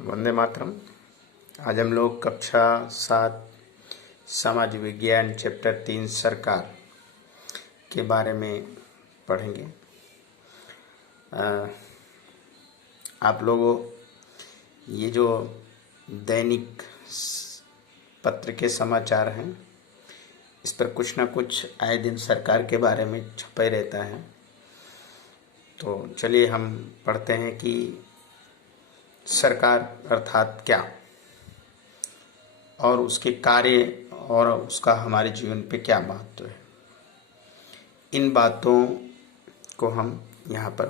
वंदे मातरम। आज हम लोग कक्षा 7 समाज विज्ञान चैप्टर 3 सरकार के बारे में पढ़ेंगे। आप लोगों ये जो दैनिक पत्र के समाचार हैं, इस पर कुछ ना कुछ आए दिन सरकार के बारे में छपे रहता है। तो चलिए हम पढ़ते हैं कि सरकार अर्थात क्या और उसके कार्य और उसका हमारे जीवन पे क्या महत्व है। इन बातों को हम यहाँ पर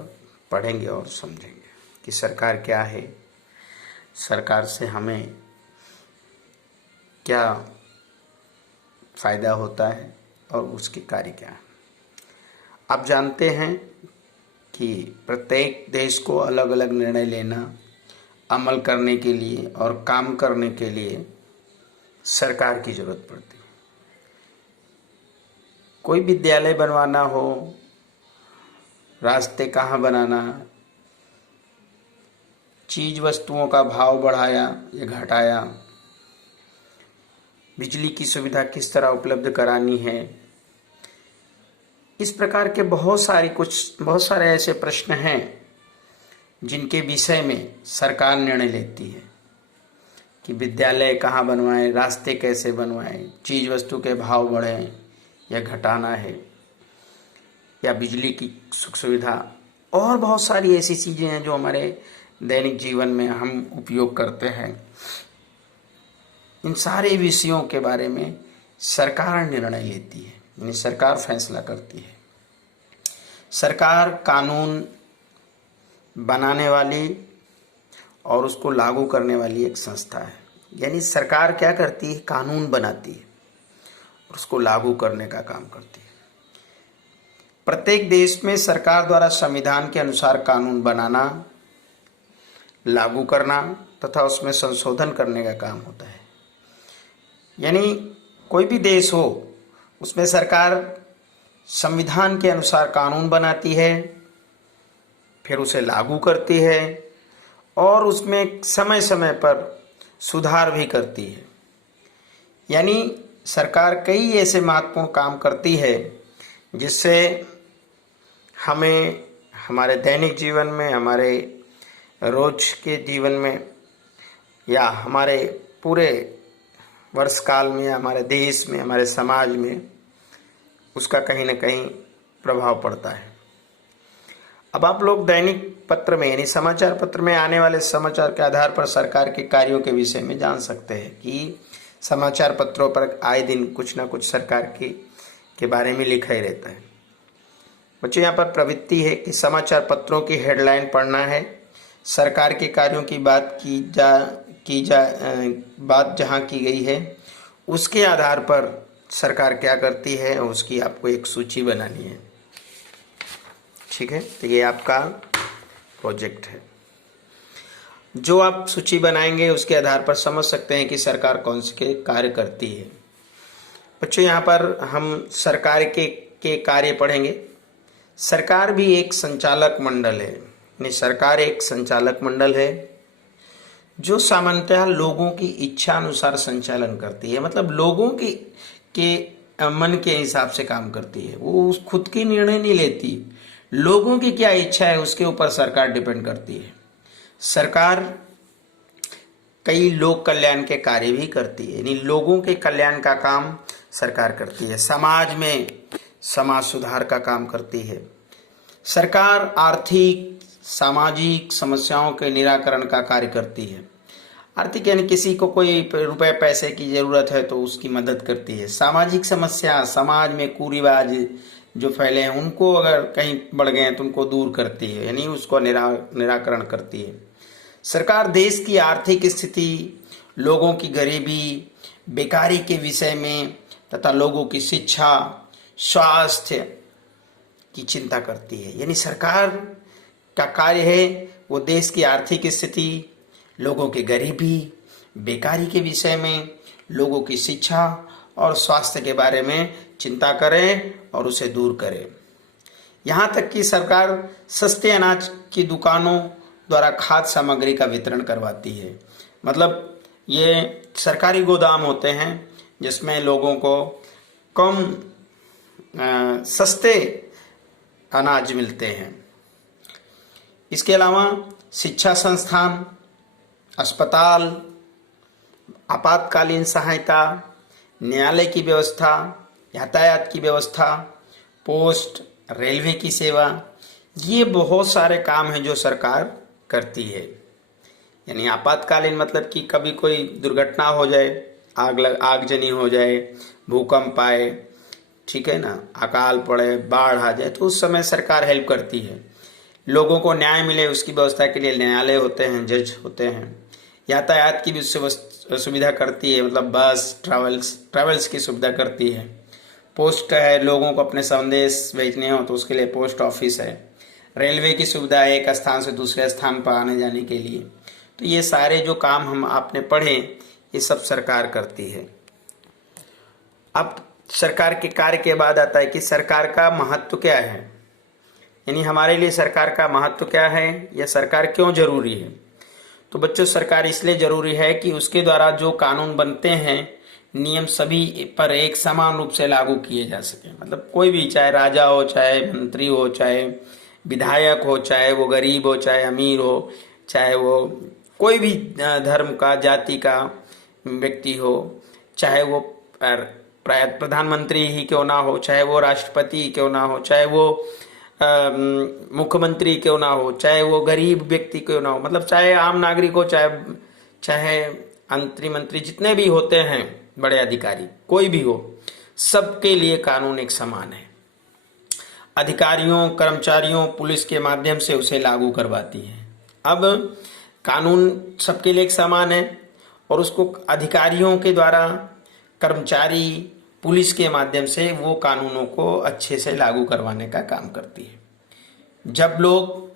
पढ़ेंगे और समझेंगे कि सरकार क्या है, सरकार से हमें क्या फ़ायदा होता है और उसके कार्य क्या है। आप जानते हैं कि प्रत्येक देश को अलग अलग निर्णय लेना, अमल करने के लिए और काम करने के लिए सरकार की ज़रूरत पड़ती है। कोई विद्यालय बनवाना हो, रास्ते कहाँ बनाना, चीज़ वस्तुओं का भाव बढ़ाया या घटाया, बिजली की सुविधा किस तरह उपलब्ध करानी है, इस प्रकार के बहुत सारे ऐसे प्रश्न हैं जिनके विषय में सरकार निर्णय लेती है कि विद्यालय कहाँ बनवाएं, रास्ते कैसे बनवाएं, चीज़ वस्तु के भाव बढ़ें या घटाना है, या बिजली की सुख सुविधा और बहुत सारी ऐसी चीज़ें हैं जो हमारे दैनिक जीवन में हम उपयोग करते हैं। इन सारे विषयों के बारे में सरकार निर्णय लेती है, यानी सरकार फैसला करती है। सरकार कानून बनाने वाली और उसको लागू करने वाली एक संस्था है। यानी सरकार क्या करती है, कानून बनाती है और उसको लागू करने का काम करती है। प्रत्येक देश में सरकार द्वारा संविधान के अनुसार कानून बनाना, लागू करना तथा उसमें संशोधन करने का काम होता है। यानी कोई भी देश हो, उसमें सरकार संविधान के अनुसार कानून बनाती है, फिर उसे लागू करती है और उसमें समय समय पर सुधार भी करती है। यानी सरकार कई ऐसे महत्वपूर्ण काम करती है जिससे हमें हमारे दैनिक जीवन में, हमारे रोज के जीवन में या हमारे पूरे वर्ष काल में, हमारे देश में, हमारे समाज में उसका कहीं ना कहीं प्रभाव पड़ता है। अब आप लोग दैनिक पत्र में यानी समाचार पत्र में आने वाले समाचार के आधार पर सरकार के कार्यों के विषय में जान सकते हैं कि समाचार पत्रों पर आए दिन कुछ ना कुछ सरकार के बारे में लिखा ही रहता है। बच्चों, यहाँ पर प्रवृत्ति है कि समाचार पत्रों की हेडलाइन पढ़ना है, सरकार के कार्यों की बात जहाँ की गई है उसके आधार पर सरकार क्या करती है उसकी आपको एक सूची बनानी है। ठीक है, तो ये आपका प्रोजेक्ट है। जो आप सूची बनाएंगे उसके आधार पर समझ सकते हैं कि सरकार कौन से कार्य करती है। बच्चों, यहाँ पर हम सरकार के कार्य पढ़ेंगे। सरकार भी एक संचालक मंडल है, यानी सरकार एक संचालक मंडल है जो सामान्यतः लोगों की इच्छा अनुसार संचालन करती है। मतलब लोगों के मन के हिसाब से काम करती है। वो खुद की निर्णय नहीं लेती, लोगों की क्या इच्छा है उसके ऊपर सरकार डिपेंड करती है। सरकार कई लोक कल्याण के कार्य भी करती है, यानी लोगों के कल्याण का काम सरकार करती है। समाज में समाज सुधार का काम करती है। सरकार आर्थिक सामाजिक समस्याओं के निराकरण का कार्य करती है। आर्थिक यानी किसी को कोई रुपए पैसे की ज़रूरत है तो उसकी मदद करती है। सामाजिक समस्या, समाज में कुरिवाज जो फैले हैं उनको अगर कहीं बढ़ गए हैं तो उनको दूर करती है, यानी उसको निराकरण करती है। सरकार देश की आर्थिक स्थिति, लोगों की गरीबी, बेकारी के विषय में तथा लोगों की शिक्षा, स्वास्थ्य की चिंता करती है। यानी सरकार का कार्य है वो देश की आर्थिक स्थिति, लोगों की गरीबी, बेकारी के विषय में, लोगों की शिक्षा और स्वास्थ्य के बारे में चिंता करें और उसे दूर करें। यहाँ तक कि सरकार सस्ते अनाज की दुकानों, द्वारा खाद्य सामग्री का वितरण करवाती है। मतलब ये सरकारी गोदाम होते हैं जिसमें लोगों को कम सस्ते अनाज मिलते हैं। इसके अलावा शिक्षा संस्थान, अस्पताल, आपातकालीन सहायता, न्यायालय की व्यवस्था, यातायात की व्यवस्था, पोस्ट, रेलवे की सेवा, ये बहुत सारे काम हैं जो सरकार करती है। यानी आपातकालीन मतलब कि कभी कोई दुर्घटना हो जाए, आगजनी हो जाए, भूकंप आए, ठीक है ना, अकाल पड़े, बाढ़ आ जाए, तो उस समय सरकार हेल्प करती है। लोगों को न्याय मिले उसकी व्यवस्था के लिए न्यायालय होते हैं, जज होते हैं। यातायात की भी सुविधा करती है, मतलब बस, ट्रैवल्स की सुविधा करती है। पोस्ट है, लोगों को अपने संदेश भेजने हो तो उसके लिए पोस्ट ऑफिस है। रेलवे की सुविधा है, एक स्थान से दूसरे स्थान पर आने जाने के लिए। तो ये सारे जो काम हम आपने पढ़े ये सब सरकार करती है। अब सरकार के कार्य के बाद आता है कि सरकार का महत्व क्या है, यानी हमारे लिए सरकार का महत्व क्या है या सरकार क्यों जरूरी है। तो बच्चों, सरकार इसलिए जरूरी है कि उसके द्वारा जो कानून बनते हैं, नियम सभी पर एक समान रूप से लागू किए जा सके। मतलब कोई भी, चाहे राजा हो, चाहे मंत्री हो, चाहे विधायक हो, चाहे वो गरीब हो, चाहे अमीर हो, चाहे वो कोई भी धर्म का, जाति का व्यक्ति हो, चाहे वो प्रधानमंत्री ही क्यों ना हो, चाहे वो राष्ट्रपति क्यों ना हो, चाहे वो मुख्यमंत्री क्यों ना हो, चाहे वो गरीब व्यक्ति क्यों ना हो, मतलब चाहे आम नागरिक हो, चाहे मंत्री, जितने भी होते हैं बड़े अधिकारी, कोई भी हो, सबके लिए कानून एक समान है। अधिकारियों, कर्मचारियों, पुलिस के माध्यम से उसे लागू करवाती है। अब कानून सबके लिए एक समान है और उसको अधिकारियों के द्वारा, कर्मचारी, पुलिस के माध्यम से वो कानूनों को अच्छे से लागू करवाने का काम करती है। जब लोग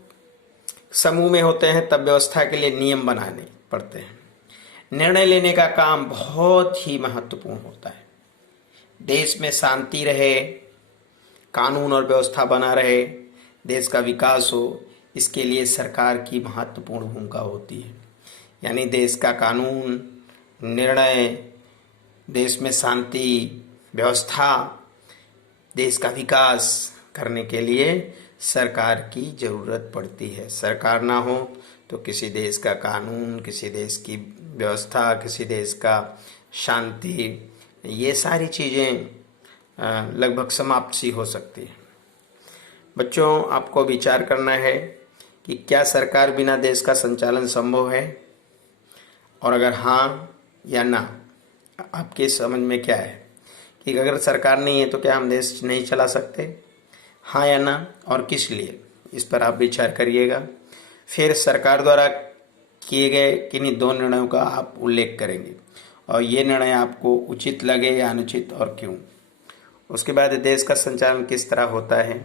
समूह में होते हैं तब व्यवस्था के लिए नियम बनाने पड़ते हैं। निर्णय लेने का काम बहुत ही महत्वपूर्ण होता है। देश में शांति रहे, कानून और व्यवस्था बना रहे, देश का विकास हो, इसके लिए सरकार की महत्वपूर्ण भूमिका होती है। यानी देश का कानून, निर्णय, देश में शांति, व्यवस्था, देश का विकास करने के लिए सरकार की जरूरत पड़ती है। सरकार ना हो तो किसी देश का कानून, किसी देश की व्यवस्था, किसी देश का शांति, ये सारी चीज़ें लगभग समाप्त सी हो सकती है। बच्चों, आपको विचार करना है कि क्या सरकार बिना देश का संचालन संभव है, और अगर हाँ या ना, आपके समझ में क्या है कि अगर सरकार नहीं है तो क्या हम देश नहीं चला सकते, हाँ या ना, और किस लिए, इस पर आप विचार करिएगा। फिर सरकार द्वारा किए गए किन्हीं दो निर्णयों का आप उल्लेख करेंगे और ये निर्णय आपको उचित लगे या अनुचित और क्यों। उसके बाद देश का संचालन किस तरह होता है।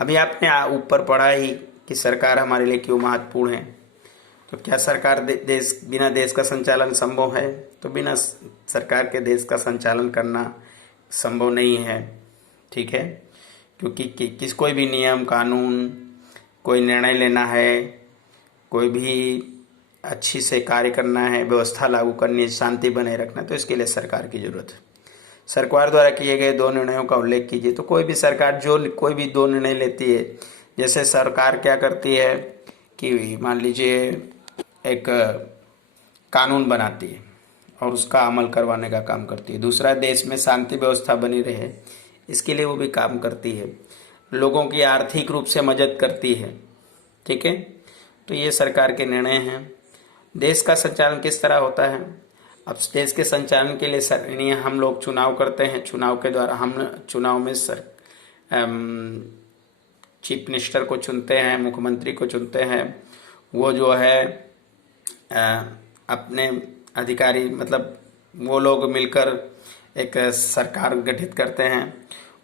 अभी आपने ऊपर पढ़ा ही कि सरकार हमारे लिए क्यों महत्वपूर्ण है। तो क्या सरकार बिना देश का संचालन संभव है? तो बिना सरकार के देश का संचालन करना संभव नहीं है, ठीक है। क्योंकि कोई भी नियम, कानून, कोई निर्णय लेना है, कोई भी अच्छी से कार्य करना है, व्यवस्था लागू करनी है, शांति बनाए रखना, तो इसके लिए सरकार की जरूरत है। सरकार द्वारा किए गए दो निर्णयों का उल्लेख कीजिए। तो कोई भी सरकार जो कोई भी दो निर्णय लेती है, जैसे सरकार क्या करती है कि मान लीजिए एक कानून बनाती है और उसका अमल करवाने का काम करती है। दूसरा, देश में शांति व्यवस्था बनी रहे, इसके लिए वो भी काम करती है। लोगों की आर्थिक रूप से मदद करती है, ठीक है। तो ये सरकार के निर्णय हैं। देश का संचालन किस तरह होता है। अब देश के संचालन के लिए हम लोग चुनाव करते हैं। चुनाव के द्वारा हम चुनाव में चीफ मिनिस्टर को चुनते हैं, मुख्यमंत्री को चुनते हैं। वो जो है अपने अधिकारी, मतलब वो लोग मिलकर एक सरकार गठित करते हैं।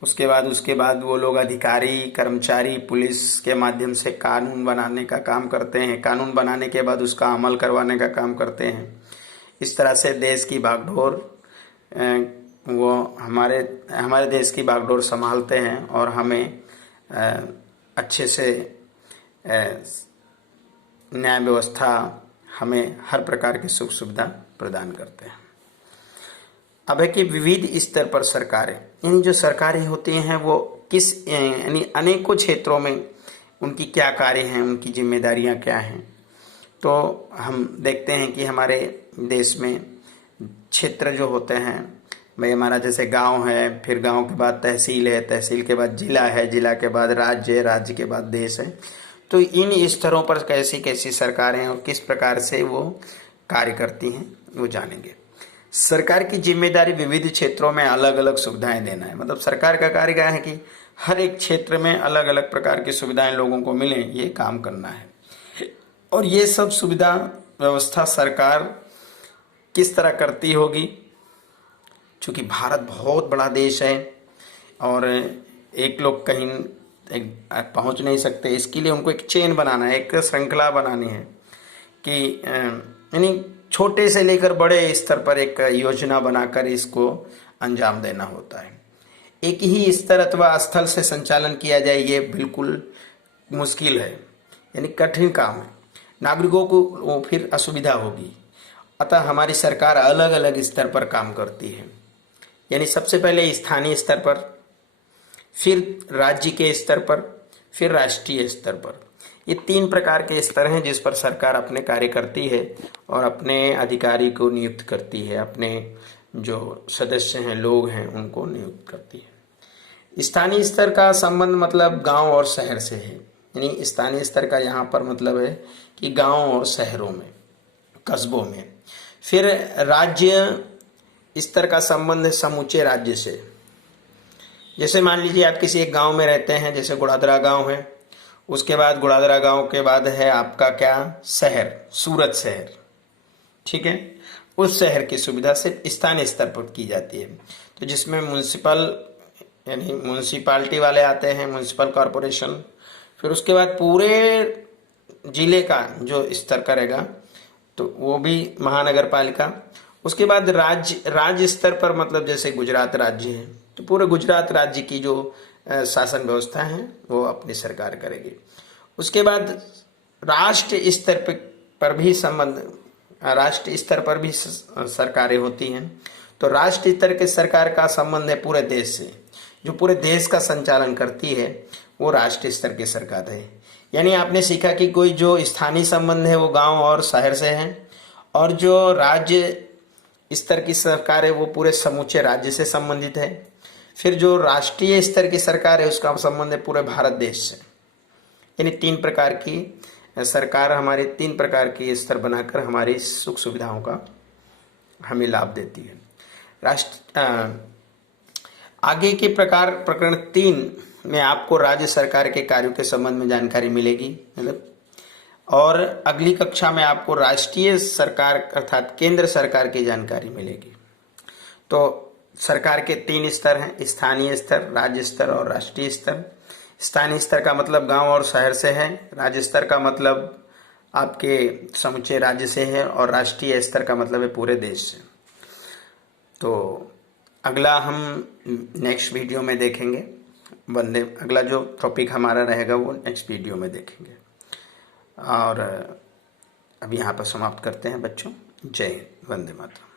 उसके बाद वो लोग अधिकारी, कर्मचारी, पुलिस के माध्यम से कानून बनाने का काम करते हैं। कानून बनाने के बाद उसका अमल करवाने का काम करते हैं। इस तरह से देश की बागडोर, वो हमारे देश की बागडोर संभालते हैं और हमें अच्छे से न्याय व्यवस्था हमें हर प्रकार की सुख सुविधा प्रदान करते हैं। अब है कि विविध स्तर पर सरकारें, यानी जो सरकारें होती हैं वो किस यानी अनेकों क्षेत्रों में उनकी क्या कार्य हैं, उनकी जिम्मेदारियां क्या हैं। तो हम देखते हैं कि हमारे देश में क्षेत्र जो होते हैं, भाई हमारा जैसे गांव है, फिर गांव के बाद तहसील है, तहसील के बाद जिला है, जिला के बाद राज्य है, राज्य के बाद देश है। तो इन स्तरों पर कैसी कैसी सरकारें और किस प्रकार से वो कार्य करती हैं वो जानेंगे। सरकार की जिम्मेदारी विविध क्षेत्रों में अलग अलग सुविधाएं देना है। मतलब सरकार का कार्य क्या है कि हर एक क्षेत्र में अलग अलग प्रकार की सुविधाएं लोगों को मिलें, ये काम करना है। और ये सब सुविधा व्यवस्था सरकार किस तरह करती होगी, चूँकि भारत बहुत बड़ा देश है और एक लोग कहीं पहुंच नहीं सकते, इसके लिए उनको एक चेन बनाना है, एक श्रृंखला बनानी है कि यानी छोटे से लेकर बड़े स्तर पर एक योजना बनाकर इसको अंजाम देना होता है। एक ही स्तर अथवा स्थल से संचालन किया जाए ये बिल्कुल मुश्किल है, यानी कठिन काम है, नागरिकों को वो फिर असुविधा होगी। अतः हमारी सरकार अलग अलग स्तर पर काम करती है, यानी सबसे पहले स्थानीय स्तर पर, फिर राज्य के स्तर पर, फिर राष्ट्रीय स्तर पर। ये 3 प्रकार के स्तर हैं जिस पर सरकार अपने कार्य करती है और अपने अधिकारी को नियुक्त करती है, अपने जो सदस्य हैं, लोग हैं, उनको नियुक्त करती है। स्थानीय स्तर का संबंध मतलब गांव और शहर से है, यानी स्थानीय स्तर का यहाँ पर मतलब है कि गांव और शहरों में, कस्बों में। फिर राज्य स्तर का संबंध है समूचे राज्य से। जैसे मान लीजिए आप किसी एक गांव में रहते हैं, जैसे गुड़ादरा गांव है, उसके बाद गुड़ादरा गांव के बाद है आपका क्या, शहर, सूरत शहर, ठीक है। उस शहर की सुविधा सिर्फ स्थानीय स्तर पर की जाती है, तो जिसमें म्युनिसिपल यानी म्यूनसिपाल्टी वाले आते हैं, म्यूनसिपल कॉरपोरेशन। फिर उसके बाद पूरे जिले का जो स्तर करेगा तो वो भी महानगर पालिका। उसके बाद राज्य स्तर पर मतलब जैसे गुजरात राज्य है तो पूरे गुजरात राज्य की जो शासन व्यवस्था है वो अपनी सरकार करेगी। उसके बाद राष्ट्र स्तर पर भी राष्ट्र स्तर पर भी सरकारें होती हैं। तो राष्ट्र स्तर के सरकार का संबंध है पूरे देश से, जो पूरे देश का संचालन करती है वो राष्ट्रीय स्तर की सरकार है। यानी आपने सीखा कि कोई जो स्थानीय संबंध है वो गांव और शहर से है, और जो राज्य स्तर की सरकार है वो पूरे समूचे राज्य से संबंधित है। फिर जो राष्ट्रीय स्तर की सरकार है उसका संबंध है पूरे भारत देश से। यानी 3 प्रकार की सरकार हमारी 3 प्रकार की स्तर बनाकर हमारी सुख सुविधाओं का हमें लाभ देती है। आगे के प्रकरण 3 में आपको राज्य सरकार के कार्यों के संबंध में जानकारी मिलेगी, मतलब, और अगली कक्षा में आपको राष्ट्रीय सरकार अर्थात केंद्र सरकार की जानकारी मिलेगी। तो सरकार के 3 स्तर हैं, स्थानीय स्तर, राज्य स्तर और राष्ट्रीय स्तर। स्थानीय स्तर का मतलब गांव और शहर से है, राज्य स्तर का मतलब आपके समूचे राज्य से है, और राष्ट्रीय स्तर का मतलब है पूरे देश से। तो अगला हम नेक्स्ट वीडियो में देखेंगे, अगला जो टॉपिक हमारा रहेगा वो नेक्स्ट वीडियो में देखेंगे। और अब यहाँ पर समाप्त करते हैं बच्चों। जय हिंद, वंदे मातरम।